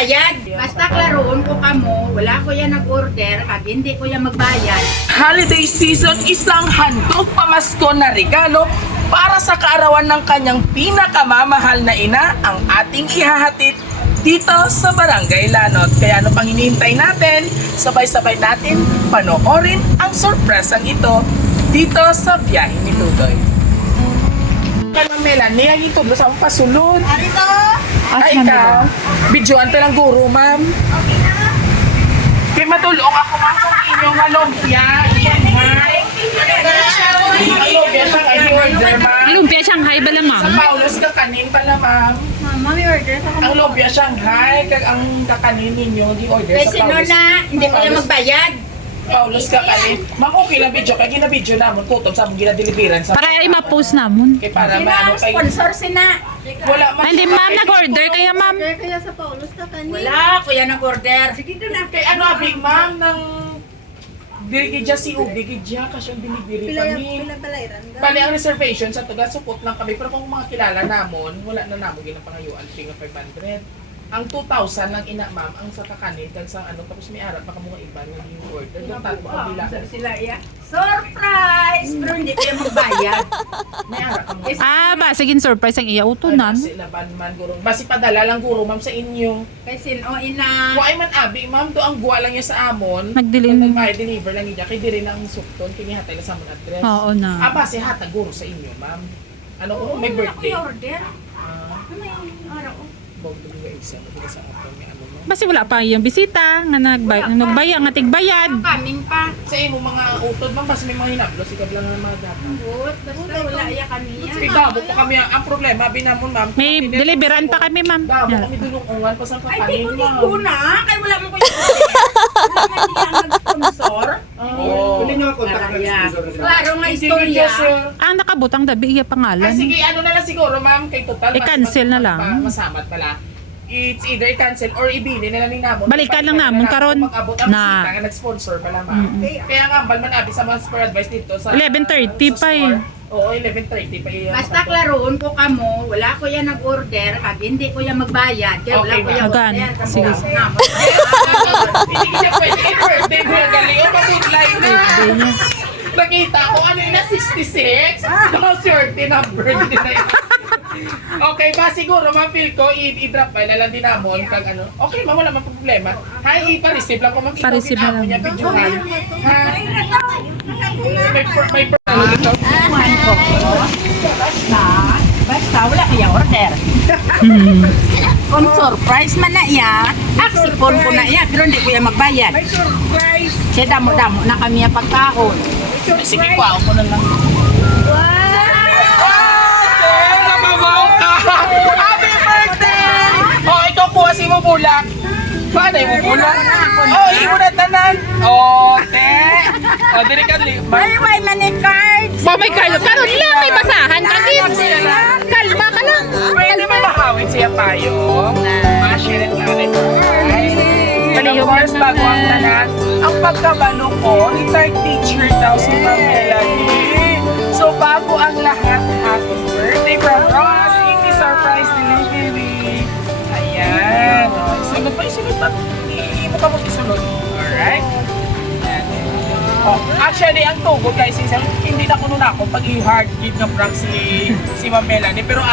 magbayad. Basta klaroon ko kamo, wala ko yan nag-order, kag hindi ko yan magbayad. Holiday season, isang handog pamasko na regalo para sa kaarawan ng kanyang pinakamamahal na ina ang ating ihahatid dito sa Barangay Lanot. Kaya ano pang hinihintay natin? Sabay-sabay natin panoorin ang sorpresang ito dito sa biyahe ni Tudoy. Kaya Melanie, ang ito sa akong pasulod. Arito! Ay, ikaw, bidyoan ta ng guro, ma'am. Okay na. Kaya matulong ako ma'am kung inyong alumpia. Alumpia siya kayo order, ma'am. Lumpia Shanghai ba lang, ma'am? Sa Paulus kakanin pala, ma'am. Mama, may order sa Ang lumpia Shanghai, kag ang kakanin ninyo, di order Kay sa sino Paulus. na, hindi ko yan magbayad. Paulus kakanin. Ma'am, okay lang video, kaya ginabidyo namon, kutob sa mga ginadeliveran sa... Para ay ma-post namon. Kaya para Sino maano ang kay... sponsor sina? Wala, ma'am. Hindi, ma'am, nag-order kaya, ma'am. Kaya sa Paulus ka kanina. Wala ko yan nag-order. Sige doon na. Kay ano, abig, ma'am, ng... Dirigidya si Ubi, gidya, kasi yung binibiri kami. Pila balayran ka. Bali, ang reservation sa Tuga, support lang kami. Pero kung mga kilala namon, wala na namon ginapangayuan, tingnan 500. Ang 2,000 lang ina, ma'am, ang sa kakanin, kag sa ano, tapos may arap, baka mga iba na yung order. Doon tatlo ang bilang. Sila iya. Surprise! Pero hindi ko yan magbayad. May arap ang mga. Ah, ba, sige, surprise ang iya utunan. Kasi laban man, guro. Basi padala lang, guro, ma'am, sa inyo. Kay sino ina? Kuway man, abi, ma'am, do ang guwa lang niya sa amon. Nagdilim. Nag-deliver lang niya. Kaya di rin ang sukton, kinihatay na sa amon address. Oo na. Ah, basi hatag, guro, sa inyo, ma'am. Ano, may Wala ko birthday. yung order. Ah, Ano yung araw ko? bawag na mga exam, hindi sa ato, may ano, ma'am. Basta wala pa yung bisita, nga nagbayad, nga tigbayad. Kaming pa. Sa imo mga utod, ma'am, basta may mga hinablo, sikab lang ng mga data. Good. Basta wala iya kaniya. Dabo po kami, ang problema, binamon, ma'am. May deliveran pa kami, ma'am. Dabo Yeah. kami dulungan pa sa Ay, kakanin, di ko ma'am. na. Kaya wala mo ko yung order. Wala man niya nag-sponsor. Oo. Pwede nyo contact ng Kaya, sponsor na sila. klaro nga Sige, istorya. sir. Ang nakabutang dabi iya Ah, pangalan. sige, ano na lang siguro, ma'am, kay total. I-cancel na lang. Masamat pala. It's either i-cancel or ibili na lang ni namon. Balikan lang namon karon Mag-abot ang na. bisita nga nag-sponsor pala, ma'am. Kaya nga, balman abi sa mga spur advice dito sa 11:30 sa pa eh. store. Oo, 11:30 pa yun. Basta klaroon ko kamo, wala ko yan nag-order, kag hindi ko yan magbayad. Kaya wala Okay, ko yan Agan. order. Sige. Hindi siya pwede i-birthday mo yung galing. O, mag-good na. Nakita ko, ano yun na, 66? No, swerte na birthday na yun. Okay ba, siguro, ma'am, feel ko, i-drop by na lang din namon, kag ano. Okay, ma'am, wala man problema. Hi, pa-receive lang ko, ma'am. Pa-receive na lang. niya, video hi. Ha? May ano dito? Basta wala ko yung order. Kung surprise man na iya, aksipon ko na iya, pero hindi ko yan magbayad. Surprise! Kasi damo-damo na kami yung pagkaon. Sige, kuha ko na lang. Happy birthday! Oh, ikaw kuha si mo bulak. Paano mo bulak? Oh, imo na tanan. Oh, te. Oh, diri ka li. May money card! Oh my God, karon lang may basahan ka din. Kalma ka lang. Pwede mo mahawin siya payo. Ma-share it natin. And of course, bago ang tanan, ang pagkabalo ko, retired teacher daw si Ma'am Melanie. So, bago ang lahat, happy birthday from Ross. Hindi surprise delivery. Ayan. Sunod pa, sunod pa. Hindi mo ka mag-isunod. Alright? Oh, actually, ang tugo guys, hindi na kuno na ako pag i-hard hit ng prank si Ma'am Melanie. Pero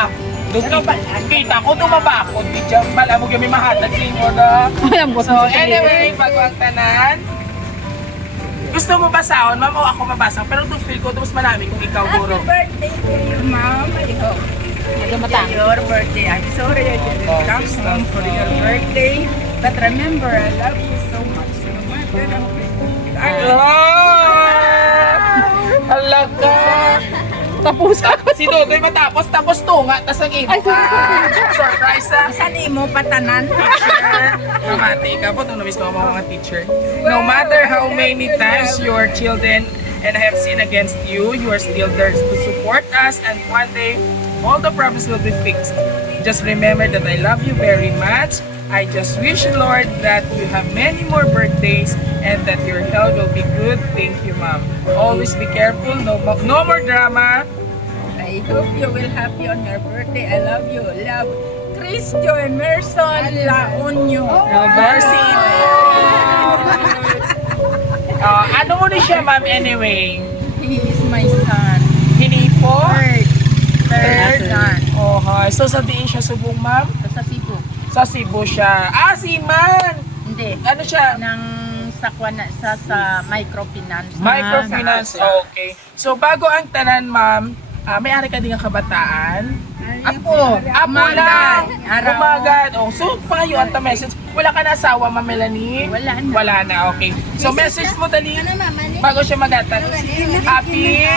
kita ko tumaba ako. Di dyan, malamog yung may mahatag sa inyo na. Alam ko So anyway, bago ang tanan, gusto mo basahon, ma'am, o ako mabasa? Pero to feel ko, mas marami kung ikaw, guro. Birthday to you, ma'am. Ikaw. Nagamatang. Your birthday. I'm sorry I didn't come home for your birthday. But remember, I love you so much. No matter Hala ka! Tapos ako. Si Dodoy matapos, tapos tunga, tas ang imo ka. Surprise ah! Saan mo patanan, teacher? Mamati ka po, itong namiss ko ang mga teacher. No matter how many times your children and I have sinned against you, you are still there to support us, and one day, all the problems will be fixed. Just remember that I love you very much. I just wish, Lord, that you have many more birthdays and that your health will be good. Thank you, Ma'am. Always be careful. No more drama. I hope you will happy on your birthday. I love you. Love, Mauricio Emerson La Union. Mercy. Ano mo ni siya, ma'am, anyway? He is my son. Hindi po? Third son. Oh, hi. So, sa diin siya subong, ma'am? Sa Cebu. Sa Cebu siya. Si Man! Hindi. Ano siya? Nang sakwa na sa microfinance. Microfinance. Okay. So, bago ang tanan, ma'am, may-ari ka din ang kabataan? Apo. Apo lang! Araw. Umagad. Oh, so, payo at message. Wala ka na asawa, ma'am Melanie? Wala na. Wala na, okay. So, message mo dali. Ano mama ni? Bago siya magatan. Happy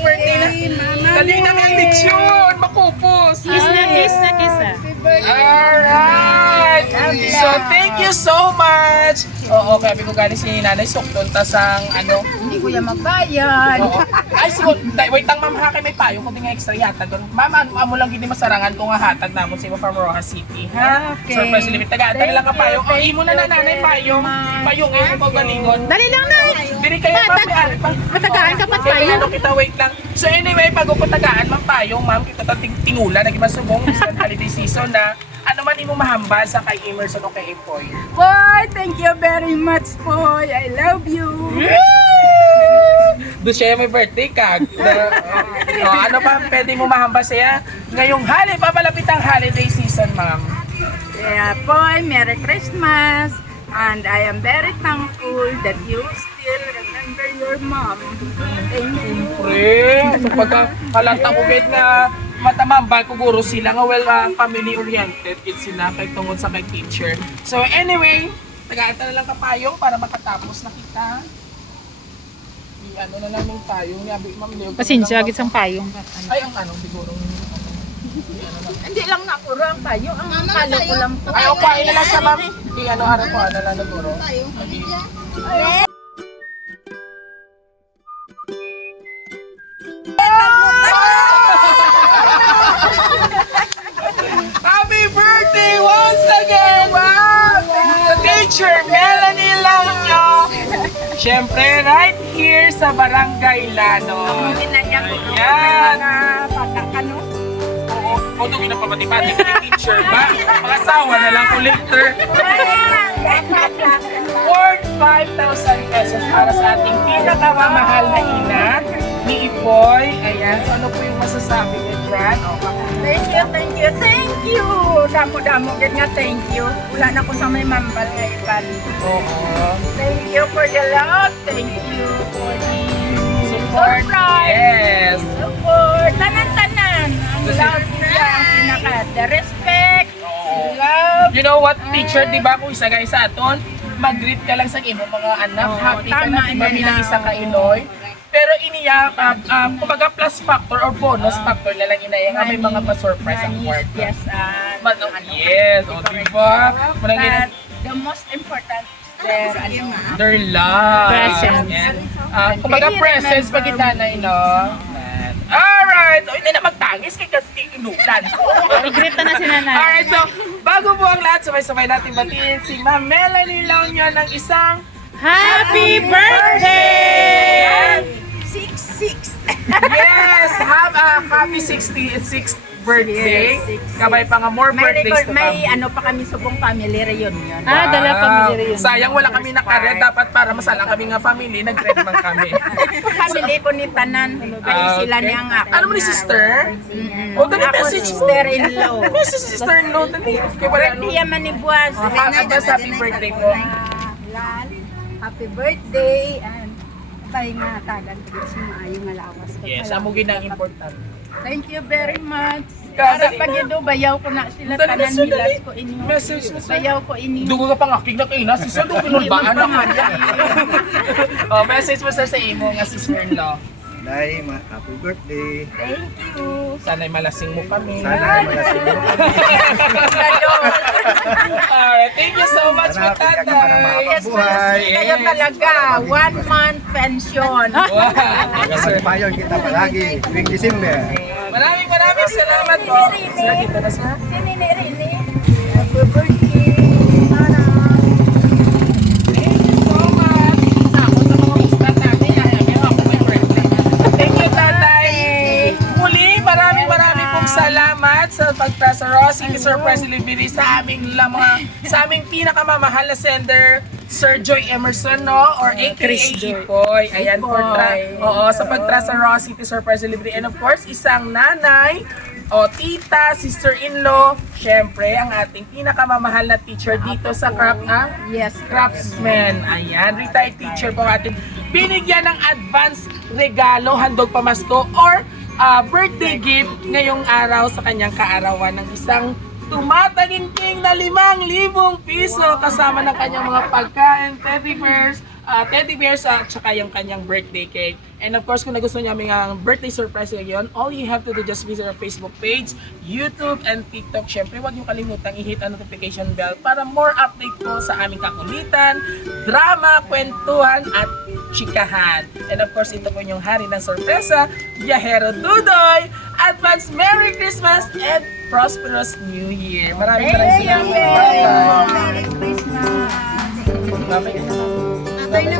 birthday na. Dali na may leksyon. Makupos. Kiss na, kiss na, kiss na. Alright! So, thank you so much! Oo, kaya ko galing si Nanay Sukton, tas ang ano. Hindi ko yan magbayad. Oo. Ay, siguro, wait lang ma'am ha, kay may payo ko din nga extra yata doon. Ma'am, amo lang gini masarangan ko nga hatag namon sa imo from Rojas City, ha? Okay. Surprise limit taga lang ka payo. O, imo na nanay payong. Payong eh, mo galingon. Dali lang na. Dili kaya ma'am, may ari pa. Matagaan ka pa Kaya tayo. ano kita, wait lang. So anyway, pag upatagaan ma'am payong, ma'am, kita tingula, naging masubong sa holiday season na ano man imo mahambal sa kay Emerson o kay Epoy. Boy, thank you very much, boy. I love you. Doon siya may birthday kag. Ano pa pwede mo mahambal siya? Ngayong papalapit ang holiday season, ma'am. Yeah, boy, Merry Christmas. And I am very thankful that you still remember your mom. Thank you. Pre, so pagka kalanta ko kahit nga matamambal ko guro sila nga family oriented kit sila kay tungod sa kay teacher. So anyway, tagaanta na lang kapayong para makatapos na kita. Ano na lang yung payong ni Abi Ma'am Leo. Pasensya, agad sang payong. Ay, ang ano, siguro. Hindi lang na puro ang payo. Ang kalo ko lang po. Ay, okay na lang sa ma'am. Di ano, harap ko, ano lang siguro. Happy birthday once again! Wow! Teacher Melanie Lanyo! Siyempre, right here sa Barangay Lano. Ginaya ko po Ayan. mga patakano. Oo, kung doon pinapapati-pati kay teacher ba? Mag-asawa na lang collector. Worth 5,000 pesos para sa ating pinakamamahal na ina ni Ipoy. Ayan, so ano po yung masasabi niyo dyan? Thank you, thank you, thank you. Damo-damo din nga thank you. Wala na ko sa may mambal ngayon. Oo. Thank you for the love. Thank you for the Support. surprise. Yes. Support. Tanan-tanan. Ang love niya, ang pinaka. The respect. Love. You know what, teacher, di ba kung isa guys sa aton, mag-greet ka lang sa imo mga anak, Oo, happy ka tama na, di ba na bilang na. isa ka Iloy? Pero iniya, kumbaga plus factor or bonus factor na lang inaya nga may mga pa-surprise ang kwarto. Yes, Yes, o di ba? Parang But the most important is their love. Presence. Yes. Kumbaga presence pag itanay, no? Alright! O, hindi na magtangis kay kasi inulan. I-greet na si nanay. Alright, so bago po ang lahat, sabay-sabay natin batiin si Ma'am Melanie Lanyo ng isang Happy birthday! 6-6. yes! Have a happy 66th birthday. Yes, 66. Kabay pa nga more May birthdays record, to may come. ano pa kami subong family reunion. Dala pamilya rin. Sayang wala kami nakared. Dapat para masala kami nga family, nag-red man kami. Family ko ni Tanan. Kaya sila okay. niya nga. Ano mo ni sister? O, dali Ako message mo. sister-in-law. Message si sister-in-law. Dali. Kaya wala Birthday yaman ni Buwas. Advance happy birthday po. Lan, happy birthday and tayo nga tagan tigil sa maayong malawas. Yes, amo ginang important. Thank you very much. Kada- Para pag ito, bayaw ko na sila Dali, Tanan dali. hilas ko inyo. Message mo sa Bayaw ko inyo. Dugo ka pang akig na kaina, si Sir, dugo kinulbaan naman yan. Oh, message mo sir sa imo nga sister-in-law. Nay, happy birthday. Thank you. Sana'y malasing mo kami. Sana ay malasing mo kami. Alright, thank you so much po, Sana happy ka para tatay. makapagbuhay. Kayo talaga, 1 month pension. Wow. Magpayon kita palagi tuwing December. Maraming salamat po. Sila dito na siya. Sini ni Rini. Happy birthday. Sana. Thank you so much. Ako sa mga gusta natin, ayaw ako may birthday. Thank you, tatay. Muli, maraming pong salamat sa pagpasa surprise delivery sa aming sa aming pinakamamahal na sender, Sir Joy Emerson, no? Or aka Ipoy. Ayan, sa pagtrasa Raw City Surprise Delivery. And of course, isang nanay, tita, sister-in-law, syempre, ang ating pinakamamahal na teacher dito sa Craftsman. Ayan, retired teacher po ating binigyan ng advance regalo, handog pamasko, or birthday gift ngayong araw sa kanyang kaarawan ng isang tumataginting na 5,000 piso kasama ng kanyang mga pagkain, teddy bears at saka yung kanyang birthday cake. And of course, kung nagustuhan niyo aming birthday surprise ngayon, all you have to do just visit our Facebook page, YouTube, and TikTok. Syempre, huwag niyo kalimutang i-hit ang notification bell para more update po sa aming kakulitan, drama, kwentuhan, at chikahan. And of course, ito po yung hari ng sorpresa, Viajero Dudoy. Advance Merry Christmas and prosperous New Year. Maraming salamat. Merry Christmas!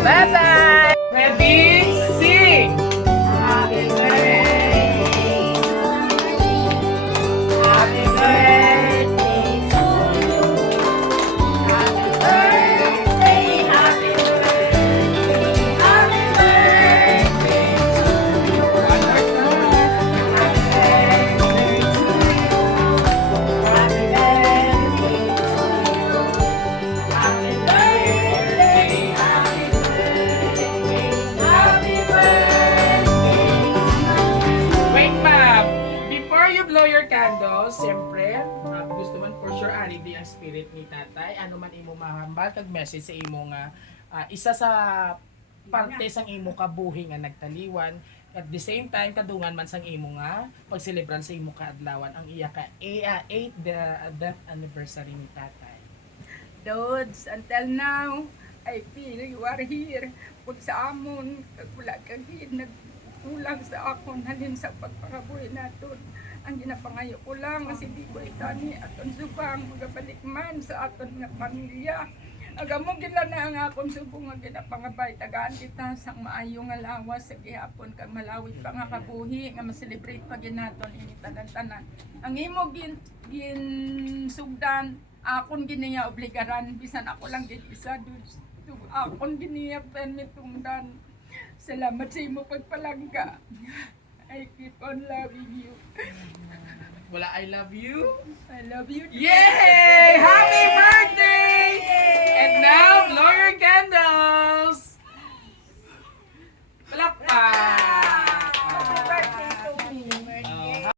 Bye-bye! Ready? Sing! Happy birthday! Happy birthday to you! Happy birthday! Happy birthday! Happy birthday to you! Happy birthday to you! Happy birthday to you! Happy birthday! Happy birthday! Happy birthday! Wait, ma'am! Before you blow your candles, siyempre, gusto man for sure alidi ang spirit ni tatay. Ano man imo mahambal, kag message sa imo nga isa sa parte sang imo kabuhi nga nagtaliwan. At the same time, kadungan man sang imo nga pagselebran sa imo kaadlawan ang iya ka 8th death anniversary ni tatay. Lods, until now, I feel you are here. Pag sa amon, wala kang nagkulang sa akon, halin sa pagpakabuhi naton. Ang ginapangayo ko lang, kasi di ko itani aton subang, magabalik man sa aton nga pamilya. Agamo gila na ang akong subong nga ginapangabay, tagaan kita sa maayo nga lawas sa gihapon kag malawit pa nga kabuhi nga ma-celebrate pa ginaton ini tanan-tanan. Ang imo ginsugdan akon giniya obligaran bisan ako lang gid isa akon giniya permitungdan. Salamat sa imo pagpalangga. I keep on loving you. Wala I love you. I love you. Yay! Happy birthday!